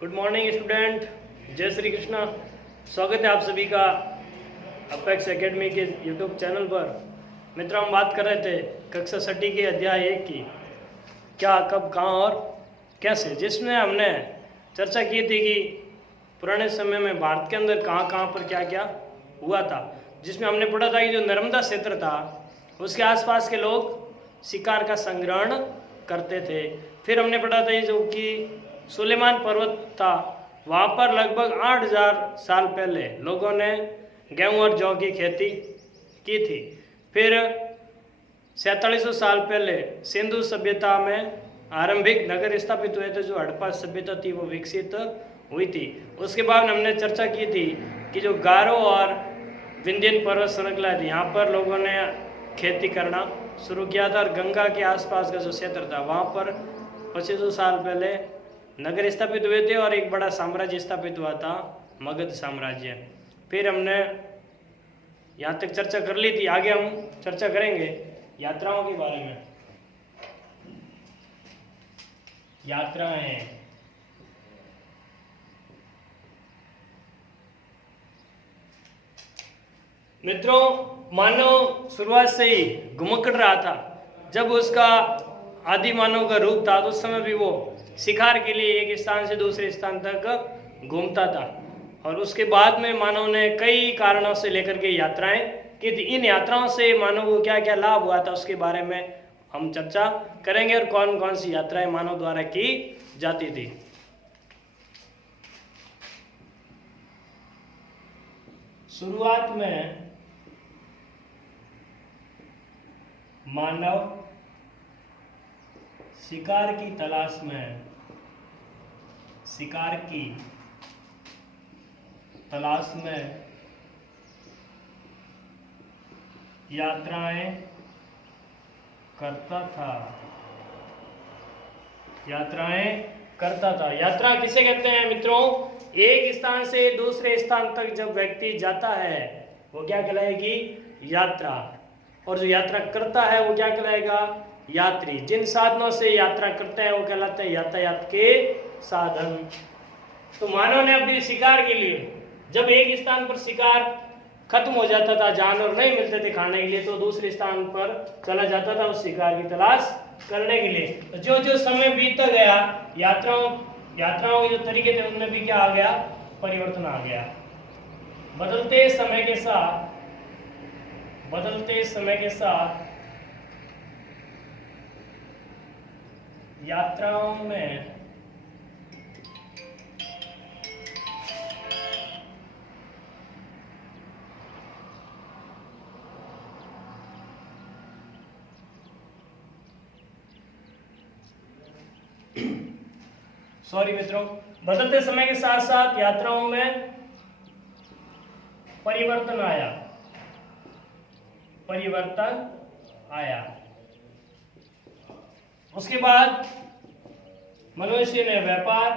Good morning student, जय श्री कृष्णा। स्वागत है आप सभी का अपेक्स एकेडमी के यूट्यूब चैनल पर। मित्रों, हम बात कर रहे थे कक्षा छठी के अध्याय 1 की, क्या कब कहाँ और कैसे, जिसमें हमने चर्चा की थी कि पुराने समय में भारत के अंदर कहाँ कहाँ पर क्या क्या हुआ था। जिसमें हमने पढ़ा था कि जो नर्मदा क्षेत्र था उसके आसपास के लोग शिकार का संग्रहण करते थे। फिर हमने पढ़ा था जो कि सुलेमान पर्वत था, वहाँ पर लगभग 8000 साल पहले लोगों ने गेहूं और जौ की खेती की थी। फिर 4700 साल पहले सिंधु सभ्यता में आरंभिक नगर स्थापित हुए थे, जो हड़प्पा सभ्यता थी वो विकसित हुई थी। उसके बाद हमने चर्चा की थी कि जो गारो और विंध्यन पर्वत श्रृंखला थी, यहाँ पर लोगों ने खेती करना शुरू किया था और गंगा के आसपास का जो क्षेत्र था वहाँ पर 2500 साल पहले नगर स्थापित हुए थे और एक बड़ा साम्राज्य स्थापित हुआ था, मगध साम्राज्य। फिर हमने यहाँ तक चर्चा कर ली थी। आगे हम चर्चा करेंगे यात्राओं के बारे में। यात्राएं, मित्रों, मानव शुरुआत से ही घुमक्कड़ रहा था। जब उसका आदि मानव का रूप था तो उस समय भी वो शिकार के लिए एक स्थान से दूसरे स्थान तक घूमता था। और उसके बाद में मानव ने कई कारणों से लेकर के यात्राएं की थी। इन यात्राओं से मानव को क्या क्या लाभ हुआ था उसके बारे में हम चर्चा करेंगे और कौन कौन सी यात्राएं मानव द्वारा की जाती थी। शुरुआत में मानव शिकार की तलाश में यात्राएं करता था। यात्रा किसे कहते हैं मित्रों? एक स्थान से दूसरे स्थान तक जब व्यक्ति जाता है वो क्या कहलाएगी? यात्रा। और जो यात्रा करता है वो क्या कहलाएगा? यात्री। जिन साधनों से यात्रा करता है वो कहलाते हैं यातायात के साधन। तो मानव ने अपने शिकार के लिए, जब एक स्थान पर शिकार खत्म हो जाता था, जानवर नहीं मिलते थे खाने के लिए, तो दूसरे स्थान पर चला जाता था उस शिकार की तलाश करने के लिए। तो जो जो समय बीतता गया, यात्राओं के जो तरीके थे उनमें भी क्या आ गया? परिवर्तन आ गया। बदलते समय के साथ यात्राओं में बदलते समय के साथ साथ यात्राओं में परिवर्तन आया। उसके बाद मनुष्य ने व्यापार,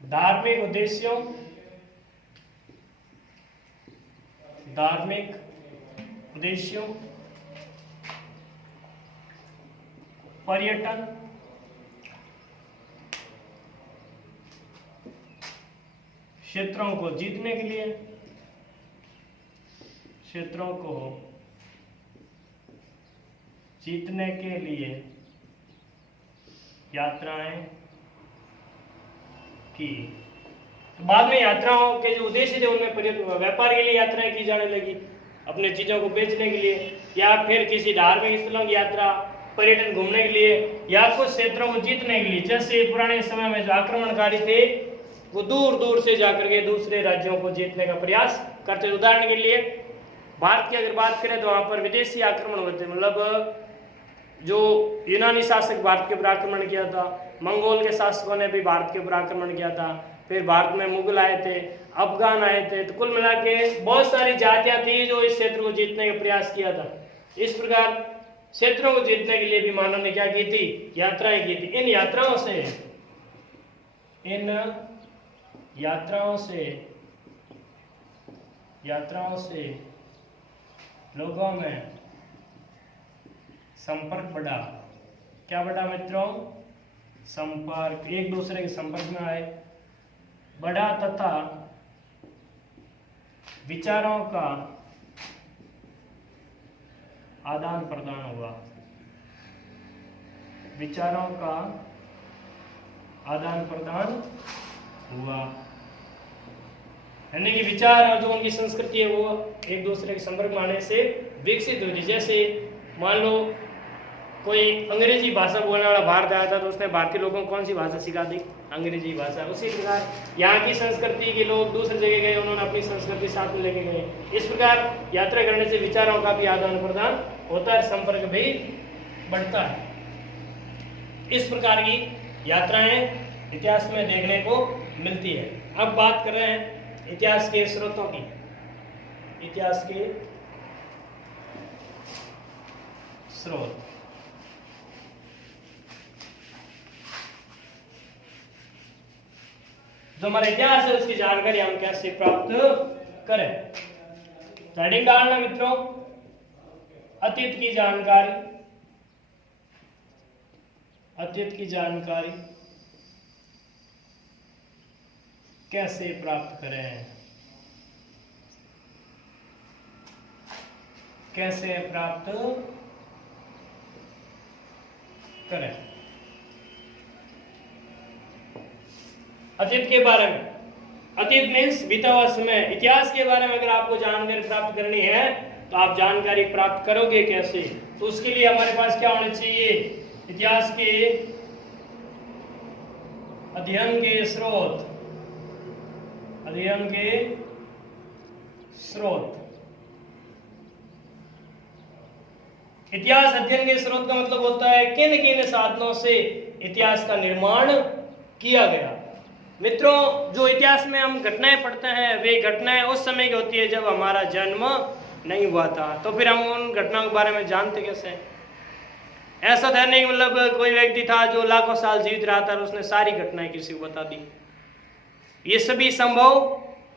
धार्मिक उद्देश्यों, पर्यटन, क्षेत्रों को जीतने के लिए यात्राएं की। तो बाद में यात्राओं के जो उद्देश्य थे उनमें परिवर्तन। व्यापार के लिए यात्राएं की जाने लगी, अपने चीजों को बेचने के लिए, या फिर किसी धार्मिक स्थलों की यात्रा, पर्यटन घूमने के लिए, या कुछ क्षेत्रों को जीतने के लिए। जैसे पुराने समय में जो आक्रमणकारी थे वो दूर दूर से जाकर के दूसरे राज्यों को जीतने का प्रयास करते। उदाहरण के लिए भारत की अगर बात करें तो वहां पर विदेशी आक्रमण होते, मतलब जो यूनानी शासक भारत के ऊपर आक्रमण किया था, मंगोल के शासकों ने भी भारत के ऊपर आक्रमण किया था, फिर भारत में मुगल आए थे, अफगान आए थे। तो कुल मिला के बहुत सारी जातियां थी जो इस क्षेत्र को जीतने का प्रयास किया था। इस प्रकार क्षेत्रों को जीतने के लिए भी मानव ने क्या की थी? यात्राएं की थी। इन यात्राओं से लोगों में संपर्क बढ़ा। क्या बढ़ा मित्रों? संपर्क, एक दूसरे के संपर्क में आए, बढ़ा तथा विचारों का आदान प्रदान हुआ, विचारों का आदान प्रदान हुआ, यानी कि विचार और जो उनकी संस्कृति है वो एक दूसरे के संपर्क में आने से विकसित हुई। जैसे मान लो कोई अंग्रेजी भाषा बोलने वाला भारत आया था तो उसने भारतीय लोगों को कौन सी भाषा सिखा दी? अंग्रेजी भाषा। उसी प्रकार यहाँ की संस्कृति के लोग दूसरी जगह गए, उन्होंने अपनी संस्कृति साथ में लेके गए। इस प्रकार यात्रा करने से विचारों का भी आदान प्रदान होता है, संपर्क भी बढ़ता है। इस प्रकार की यात्राएं इतिहास में देखने को मिलती है। अब बात कर रहे हैं इतिहास के स्रोतों की। इतिहास के स्रोत, जो हमारा इतिहास है उसकी जानकारी हम कैसे प्राप्त करें। हेडिंग डालना मित्रों, अतीत की जानकारी, अतीत की जानकारी कैसे प्राप्त करें, कैसे प्राप्त करें। अतीत के बारे में, अतीत मीन्स बीता हुआ समय। इतिहास के बारे में अगर आपको जानकारी प्राप्त करनी है तो आप जानकारी प्राप्त करोगे कैसे? तो उसके लिए हमारे पास क्या होना चाहिए? इतिहास के अध्ययन के स्रोत, अध्ययन के स्रोत। इतिहास अध्ययन के स्रोत का मतलब होता है किन किन साधनों से इतिहास का निर्माण किया गया। मित्रों, जो इतिहास में हम घटनाएं पढ़ते हैं वे घटनाएं उस समय की होती है जब हमारा जन्म नहीं हुआ था, तो फिर हम उन घटनाओं के बारे में जानते कैसे हैं? ऐसा था नहीं मतलब कोई व्यक्ति था जो लाखों साल जीवित रहा था और उसने सारी घटनाएं किसी को बता दी। ये सभी संभव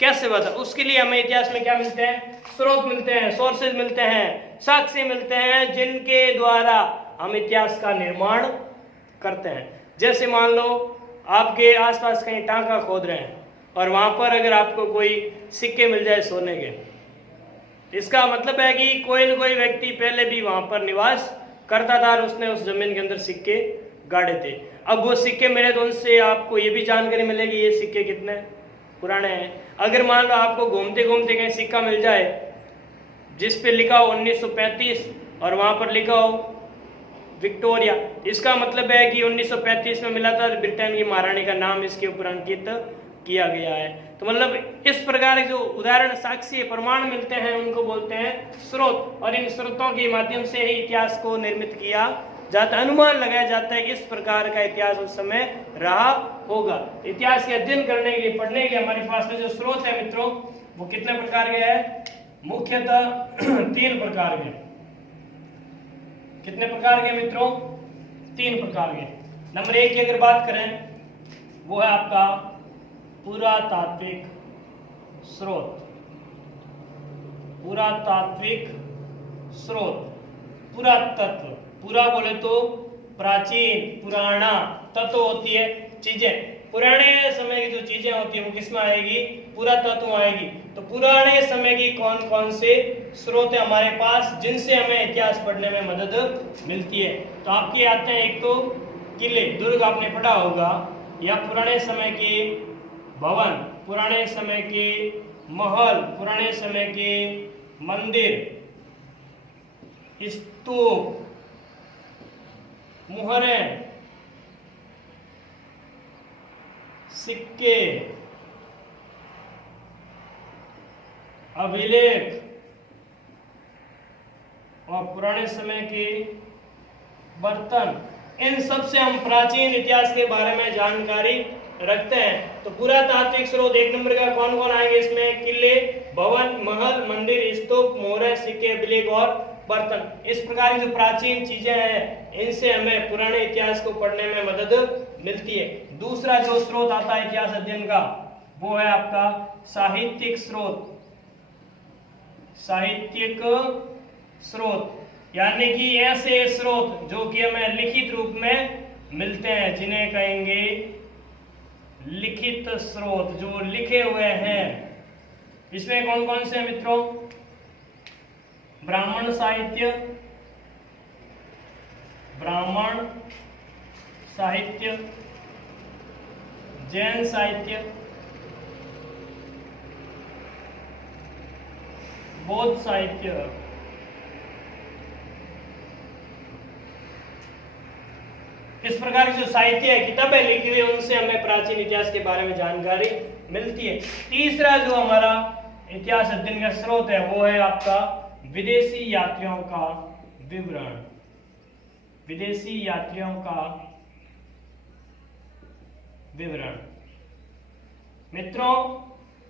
कैसे बता? उसके लिए हमें इतिहास में क्या मिलते हैं? स्रोत मिलते हैं, सोर्सेज मिलते हैं, साक्ष्य मिलते हैं जिनके द्वारा हम इतिहास का निर्माण करते हैं। जैसे मान लो आपके आसपास कहीं टांका खोद रहे हैं और वहां पर अगर आपको कोई सिक्के मिल जाए सोने के, इसका मतलब है कि कोई न कोई व्यक्ति पहले भी वहां पर निवास करता था और उसने उस जमीन के अंदर सिक्के गाड़े थे। अब वो सिक्के मिले तो उनसे आपको ये भी जानकारी मिलेगी ये सिक्के कितने पुराने हैं। अगर मान लो आपको घूमते घूमते कहीं सिक्का मिल जाए जिस पे लिखा हो 1935 और वहां पर लिखा हो विक्टोरिया, इसका मतलब है कि 1935 में मिला था, ब्रिटेन की महारानी का नाम इसके ऊपर अंकित किया गया है। तो मतलब इस प्रकार के जो उदाहरण, साक्ष्य, प्रमाण मिलते हैं उनको बोलते हैं स्रोत, और इन स्रोतों के माध्यम से ही इतिहास को निर्मित किया जाता है। अनुमान लगाया जाता है कि इस प्रकार का इतिहास उस समय रहा होगा। इतिहास के अध्ययन करने के लिए, पढ़ने के लिए हमारे पास में जो स्रोत है मित्रों वो कितने प्रकार के हैं? मुख्यतः 3 प्रकार के। कितने प्रकार के मित्रों? 3 प्रकार के। नंबर 1 की अगर बात करें वो है आपका पुरातात्विक स्रोत। पुरातात्विक स्रोत, पुरातत्व, पुरा बोले तो प्राचीन, पुराना, तत्व होती है चीजें। पुराने समय की जो चीजें होती है वो किसमें आएगी? पुरातत्व आएगी। तो पुराने समय की कौन कौन से स्रोत है हमारे पास जिनसे हमें इतिहास पढ़ने में मदद मिलती है? तो आपके आते हैं एक तो किले, दुर्ग आपने पढ़ा होगा, या पुराने समय के भवन, पुराने समय के महल, पुराने समय के मंदिर, स्तूप, मुहरें, सिक्के, अभिलेख और पुराने समय के बर्तन, इन सब से हम प्राचीन इतिहास के बारे में जानकारी रखते हैं। तो पुरातात्विक स्रोत 1 नंबर का कौन कौन आएंगे इसमें? किले, भवन, महल, मंदिर, स्तूप, मोहरें, सिक्के, अभिलेख और बर्तन। इस प्रकार की जो प्राचीन चीजें हैं इनसे हमें पुराने इतिहास को पढ़ने में मदद मिलती है। दूसरा जो स्रोत आता है इतिहास अध्ययन का वो है आपका साहित्यिक स्रोत। साहित्यिक स्रोत यानी कि ऐसे स्रोत जो कि हमें लिखित रूप में मिलते हैं, जिन्हें कहेंगे लिखित स्रोत, जो लिखे हुए हैं। इसमें कौन कौन से हैं मित्रों? ब्राह्मण साहित्य, ब्राह्मण साहित्य, जैन साहित्य, बौद्ध साहित्य, इस प्रकार की जो साहित्य है, किताबें लिखी हुई, उनसे हमें प्राचीन इतिहास के बारे में जानकारी मिलती है। तीसरा जो हमारा इतिहास अध्ययन का स्रोत है वो है आपका विदेशी यात्रियों का विवरण। विदेशी यात्रियों का विवरण। मित्रों,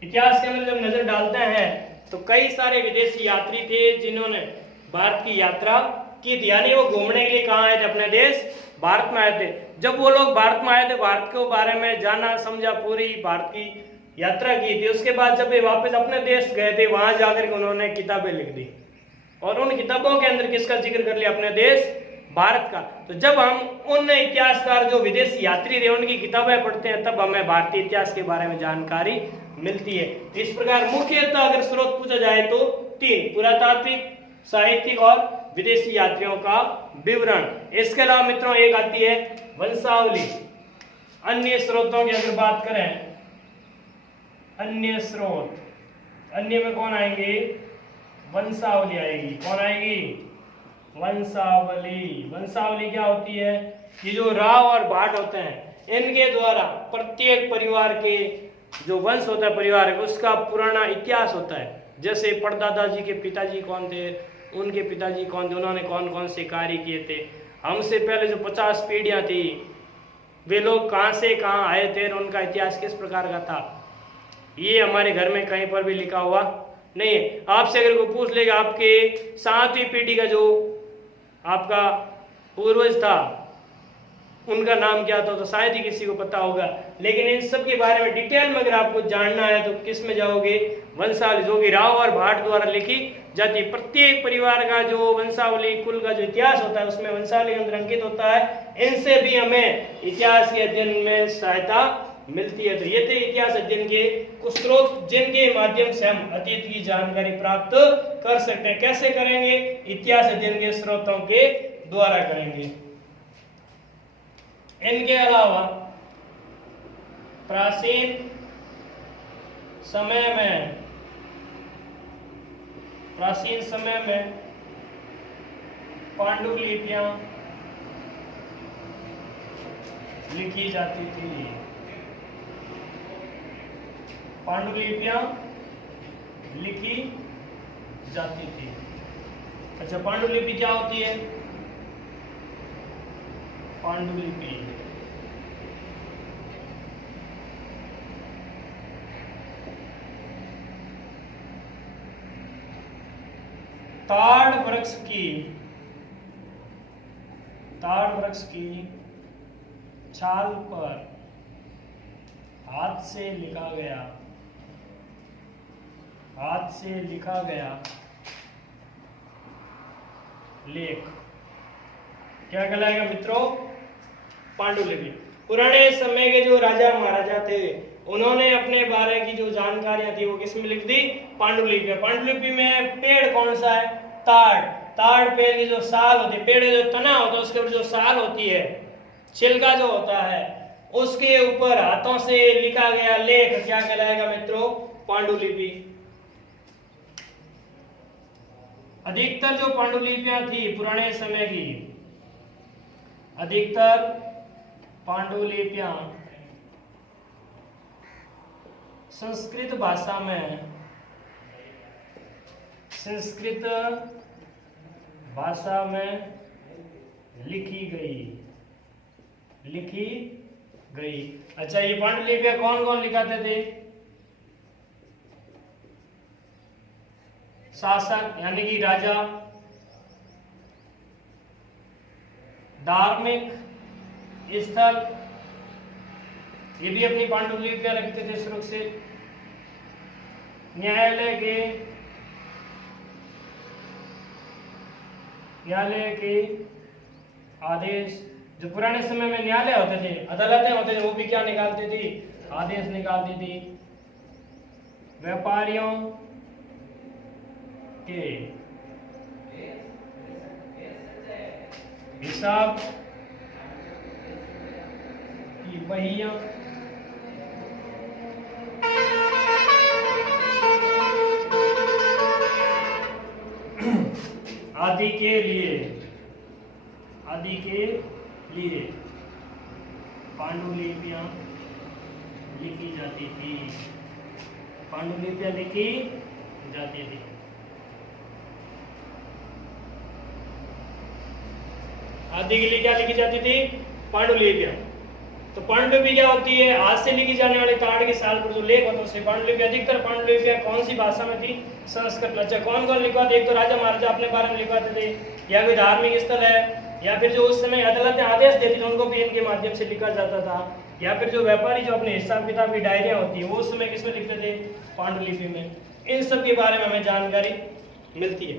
इतिहास के अंदर जब नजर डालते हैं तो कई सारे विदेशी यात्री थे जिन्होंने भारत की यात्रा की थी, यानी वो घूमने के लिए कहाँ आए थे? अपने देश भारत में आए थे। जब वो लोग भारत में आए थे, भारत के बारे में जाना समझा, पूरी भारत की यात्रा की थी, उसके बाद जब ये वापस अपने देश गए थे, वहां जाकर के उन्होंने किताबें लिख दी और उन किताबों के अंदर किसका जिक्र कर लिया? अपने देश भारत का। तो जब हम उन इतिहासकार जो विदेशी यात्री थे उनकी किताबें पढ़ते हैं, तब हमें भारतीय इतिहास के बारे में जानकारी मिलती है। इस प्रकार मुख्यतः अगर स्रोत पूछा जाए तो तीन: पुरातात्विक, साहित्यिक और विदेशी यात्रियों का विवरण। इसके अलावा मित्रों एक आती है वंशावली। अन्य स्रोतों की अगर बात करें, अन्य स्रोत, अन्य में कौन आएंगे? वंशावली आएगी। कौन आएगी? वंशावली। वंशावली क्या होती है? ये जो राव और भाट होते हैं, इनके द्वारा प्रत्येक परिवार के जो वंश होता है, परिवार का, उसका पुराना इतिहास होता है। जैसे परदादा जी के पिताजी कौन थे, उनके पिताजी कौन थे, उन्होंने कौन कौन से कार्य किए थे, हमसे पहले जो 50 पीढ़ियां थी वे लोग कहाँ से कहाँ आए थे और उनका इतिहास किस प्रकार का था, ये हमारे घर में कहीं पर भी लिखा हुआ नहीं है। आपसे अगर कोई पूछ लेगा आपके 7वीं पीढ़ी का जो आपका पूर्वज था उनका नाम क्या था, तो शायद ही किसी को पता होगा। लेकिन इन सब के बारे में डिटेल में अगर आपको जानना है तो किस में जाओगे? वंशावली, जो कि राव और भाट द्वारा लिखी जाती। प्रत्येक परिवार का जो वंशावली, कुल का जो इतिहास होता है उसमें वंशावली के अंदर अंकित होता है। इनसे भी हमें इतिहास के अध्ययन में सहायता मिलती है। तो ये थे इतिहास अध्ययन के कुछ स्रोत जिनके माध्यम से हम अतीत की जानकारी प्राप्त कर सकते हैं। कैसे करेंगे? इतिहास अध्ययन के स्रोतों के द्वारा करेंगे। इनके अलावा प्राचीन समय में पांडुलिपियां लिखी जाती थी। पांडुलिपियां लिखी जाती थी। अच्छा, पांडुलिपि क्या होती है? पांडुलिपि ताड़ वृक्ष की छाल पर हाथ से लिखा गया लेख क्या कहलाएगा मित्रों? पांडुलिपि। पुराने समय के जो राजा महाराजा थे उन्होंने अपने बारे की जो जानकारियां थी वो किसमें लिख दी? पांडुलिपि में। पांडुलिपि में पेड़ कौन सा है? ताड़ पेड़ की जो साल होती है, पेड़ जो तना होता है उसके ऊपर जो साल होती है, छिलका जो होता है, उसके ऊपर हाथों से लिखा गया लेख क्या कहलाएगा मित्रों? पांडुलिपि। अधिकतर जो पांडुलिपियां थी पुराने समय की, अधिकतर पांडुलिपियां संस्कृत भाषा में लिखी गई। अच्छा, ये पांडुलिपियां कौन कौन लिखाते थे? शासक यानी कि राजा, धार्मिक स्थल, ये भी अपनी पांडुलिपियां रखते थे सुरक्षित, न्यायालय के आदेश, जो पुराने समय में न्यायालय होते थे, अदालतें होते थे, वो भी क्या निकालती थी? आदेश निकालती थी। व्यापारियों के हिसाब की बहियां आदि के लिए पांडुलिपियां लिखी जाती थी। पांडुलिपियां लिखी जाती थी। आदि के लिए क्या लिखी जाती थी? पांडुलिपियां। तो पांडुलिपि क्या होती है? आज से लिखी जाने वाले कार्ड के साल पर जो लेख होता है उसमें पांडुलिपि, अधिकतर पांडुलिपियां कौन सी भाषा में थी? संस्कृत में। अच्छा, कौन कौन लिखवाते? एक तो राजा महाराजा अपने बारे में लिखवाते थे, या कोई धार्मिक स्थल है, या फिर जो उस समय अदालतें आदेश देती थी उनको भी इनके माध्यम से लिखा जाता था, या फिर जो व्यापारी जो अपने हिसाब किताब की डायरियां होती है वो उस समय किसमें लिखते थे? पांडुलिपि में। इन सब के बारे में हमें जानकारी मिलती है।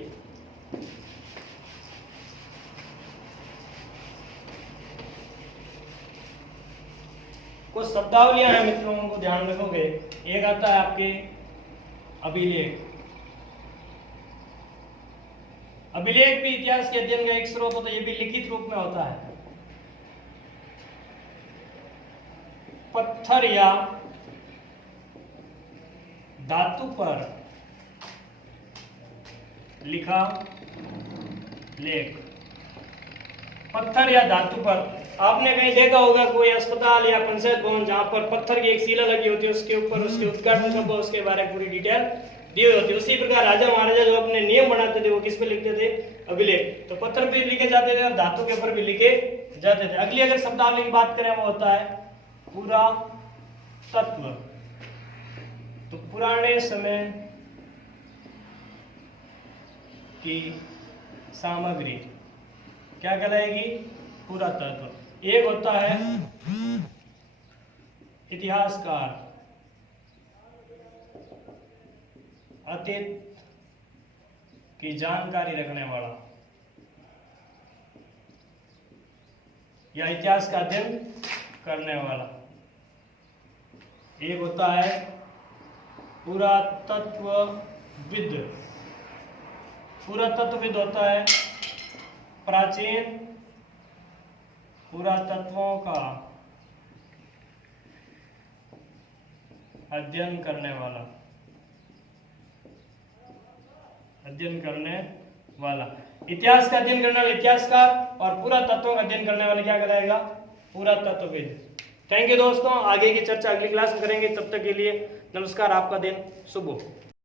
कुछ शब्दावलियां हैं मित्रों, को ध्यान रखोगे। एक आता है आपके अभिलेख। अभिलेख भी इतिहास के अध्ययन का एक स्रोत होता है, ये भी लिखित रूप में होता है। पत्थर या धातु पर लिखा लेख। पत्थर या धातु पर, आपने कहीं देखा होगा कोई अस्पताल या पंचायत भवन जहां पर पत्थर की एक शिला लगी होती है, उसके ऊपर उसके उद्घाटन कब, उसके बारे में पूरी डिटेल दी हुई होती है। उसी प्रकार राजा महाराजा जो अपने नियम बनाते थे वो किस पे लिखते थे? अभिलेख। तो पत्थर पे लिखे जाते थे और धातु के ऊपर भी लिखे जाते थे। अगली अगर शब्दावली की बात करें वो होता है पुरातत्व। तो पुराने समय की सामग्री क्या कहलाएगी? पुरातत्व। एक होता है इतिहासकार, अतीत की जानकारी रखने वाला या इतिहास का अध्ययन करने वाला। एक होता है पुरातत्वविद। पुरातत्वविद होता है प्राचीन पुरातत्वों का अध्ययन करने वाला। इतिहास का अध्ययन करने वाला इतिहासकार, और पुरातत्वों का अध्ययन करने वाला क्या कहलाएगा? पुरातत्वविद। थैंक यू दोस्तों, आगे की चर्चा अगली क्लास में करेंगे। तब तक के लिए नमस्कार, आपका दिन शुभ हो।